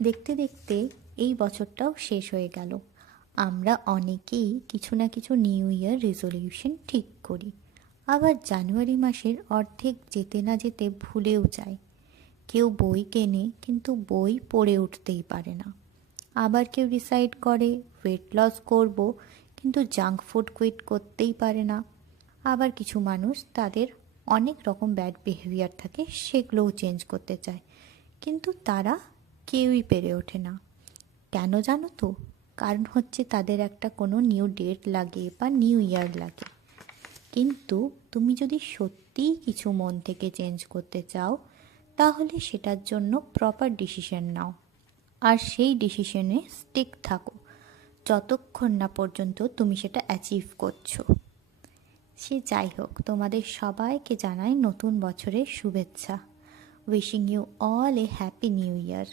দেখতে দেখতে এই বছরটাও শেষ হয়ে গেল। আমরা অনেকেই কিছু না কিছু নিউ ইয়ার রেজলিউশন ঠিক করি, আবার জানুয়ারি মাসের অর্ধেক যেতে না যেতে ভুলেও যায়। কেউ বই কেনে কিন্তু বই পড়ে উঠতেই পারে না। আবার কেউ ডিসাইড করে ওয়েট লস করব, কিন্তু জাঙ্ক ফুড কুইট করতেই পারে না। আবার কিছু মানুষ তাদের অনেক রকম ব্যাড বিহেভিয়ার থাকে, সেগুলোও চেঞ্জ করতে চায়, কিন্তু তারা কেউই পেরে ওঠে না। কেন জানো তো? কারণ হচ্ছে তাদের একটা কোনো নিউ ডেট লাগে বা নিউ ইয়ার লাগে। কিন্তু তুমি যদি সত্যিই কিছু মন থেকে চেঞ্জ করতে চাও, তাহলে সেটার জন্য প্রপার ডিসিশন নাও, আর সেই ডিসিশনে স্টিক থাকো যতক্ষণ না পর্যন্ত তুমি সেটা অ্যাচিভ করছো। সে যাই হোক, তোমাদের সবাইকে জানাই নতুন বছরের শুভেচ্ছা। Wishing you all a happy new year.